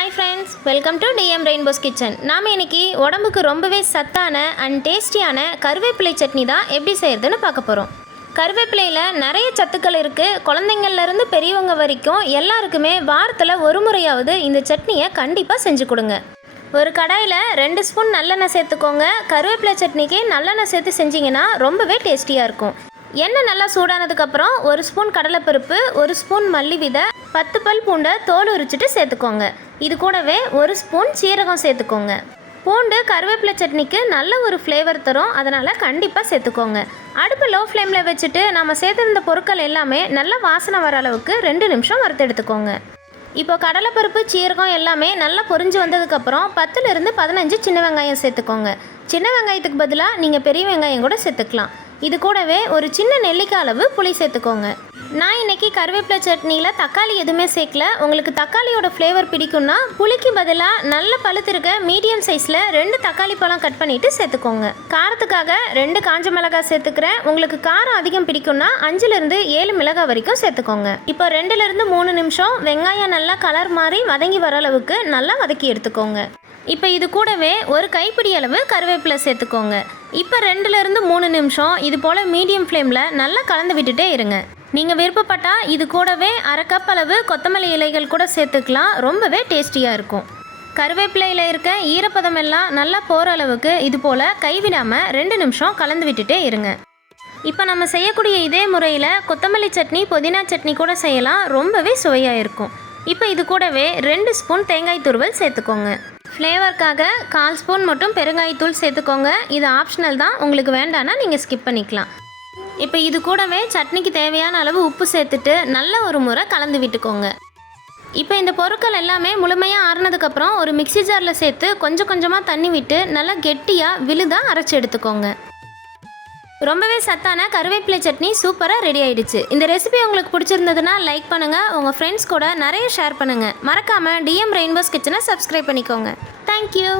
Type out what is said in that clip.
Hi friends, welcome to DM rainbows kitchen. நாம் இன்றைக்கி உடம்புக்கு ரொம்பவே சத்தான அண்ட் டேஸ்டியான கருவேப்பிலை சட்னி தான் எப்படி செய்கிறதுன்னு பார்க்க போகிறோம். கருவேப்பிலையில் நிறைய சத்துக்கள் இருக்குது. குழந்தைங்கள்லேருந்து பெரியவங்க வரைக்கும் எல்லாருக்குமே வாரத்தில் ஒரு முறையாவது இந்த சட்னியை கண்டிப்பாக செஞ்சு கொடுங்க. ஒரு கடாயில் 2 ஸ்பூன் நல்லெண்ணெய் சேர்த்துக்கோங்க. கருவேப்பிலை சட்னிக்கு நல்லெண்ணெய் சேர்த்து செஞ்சிங்கன்னா ரொம்பவே டேஸ்டியாக இருக்கும். எண்ணெய் நல்லா சூடானதுக்கப்புறம் 1 ஸ்பூன் கடலைப்பருப்பு, 1 ஸ்பூன் மல்லி விதை, 10 பல் பூண்டை தோல் உரிச்சிட்டு சேர்த்துக்கோங்க. இது கூடவே 1 ஸ்பூன் சீரகம் சேர்த்துக்கோங்க. பூண்டு கருவேப்பிலை சட்னிக்கு நல்ல ஒரு ஃப்ளேவர் தரும், அதனால் கண்டிப்பாக சேர்த்துக்கோங்க. அடுப்பு லோ ஃப்ளேமில் வச்சுட்டு நம்ம சேர்த்துருந்த பொருட்கள் எல்லாமே நல்லா வாசனை வர அளவுக்கு 2 நிமிஷம் வறுத்தெடுத்துக்கோங்க. இப்போ கடலைப்பருப்பு சீரகம் எல்லாமே நல்லா பொரிஞ்சு வந்ததுக்கப்புறம் 10லிருந்து 15 சின்ன வெங்காயம் சேர்த்துக்கோங்க. சின்ன வெங்காயத்துக்கு பதிலாக நீங்கள் பெரிய வெங்காயம் கூட சேர்த்துக்கலாம். இது கூடவே ஒரு சின்ன நெல்லிக்காய் அளவு புளி சேர்த்துக்கோங்க. நான் இன்றைக்கி கருவேப்பிலை சட்னியில் தக்காளி எதுவுமே சேர்க்கல. உங்களுக்கு தக்காளியோட ஃப்ளேவர் பிடிக்கும்னா புளிக்கு பதிலாக நல்ல பழுத்திருக்க மீடியம் சைஸில் 2 தக்காளி பழம் கட் பண்ணிவிட்டு சேர்த்துக்கோங்க. காரத்துக்காக 2 காஞ்ச மிளகாய் சேர்த்துக்கிறேன். உங்களுக்கு காரம் அதிகம் பிடிக்கும்னா 5லிருந்து 7 மிளகாய் வரைக்கும் சேர்த்துக்கோங்க. இப்போ 2லிருந்து 3 நிமிஷம் வெங்காயம் நல்லா கலர் மாறி வதங்கி வர அளவுக்கு நல்லா வதக்கி எடுத்துக்கோங்க. இப்போ இது கூடவே ஒரு கைப்பிடி அளவு கருவேப்பிலை சேர்த்துக்கோங்க. இப்போ 2லிருந்து 3 நிமிஷம் இது போல் மீடியம் ஃப்ளேமில் நல்லா கலந்து விட்டுட்டே இருங்க. நீங்கள் விருப்பப்பட்டால் இது கூடவே 1/2 கப் அளவு கொத்தமல்லி இலைகள் கூட சேர்த்துக்கலாம். ரொம்பவே டேஸ்டியாக இருக்கும். கருவேப்பிலையில் இருக்க ஈரப்பதம் எல்லாம் நல்லா போகிற அளவுக்கு இது போல் கைவிடாமல் 2 நிமிஷம் கலந்து விட்டுட்டே இருங்க. இப்போ நம்ம செய்யக்கூடிய இதே முறையில் கொத்தமல்லி சட்னி, புதினா சட்னி கூட செய்யலாம். ரொம்பவே சுவையாக இருக்கும். இப்போ இது கூடவே 2 ஸ்பூன் தேங்காய் துருவல் சேர்த்துக்கோங்க. ஃப்ளேவருக்காக 1/4 ஸ்பூன் மட்டும் பெருங்காயத்தூள் சேர்த்துக்கோங்க. இது ஆப்ஷனல் தான், உங்களுக்கு வேண்டான்னா நீங்கள் ஸ்கிப் பண்ணிக்கலாம். இப்போ இது கூடவே சட்னிக்கு தேவையான அளவு உப்பு சேர்த்துட்டு நல்ல ஒரு முறை கலந்து விட்டுக்கோங்க. இப்போ இந்த பொருட்கள் எல்லாமே முழுமையாக ஆறுனதுக்கப்புறம் ஒரு மிக்ஸி ஜாரில் சேர்த்து கொஞ்சம் கொஞ்சமாக தண்ணி விட்டு நல்லா கெட்டியாக விழுதாக அரைச்சி எடுத்துக்கோங்க. ரொம்பவே சத்தான கருவேப்பிலை சட்னி சூப்பராக ரெடி ஆகிடுச்சு. இந்த ரெசிபி உங்களுக்கு பிடிச்சிருந்ததுன்னா லைக் பண்ணுங்கள், உங்கள் ஃப்ரெண்ட்ஸ் கூட நிறைய ஷேர் பண்ணுங்கள். மறக்காமல் டிஎம் ரெயின்போஸ் கிச்சனை சப்ஸ்கிரைப் பண்ணிக்கோங்க. தேங்க்யூ.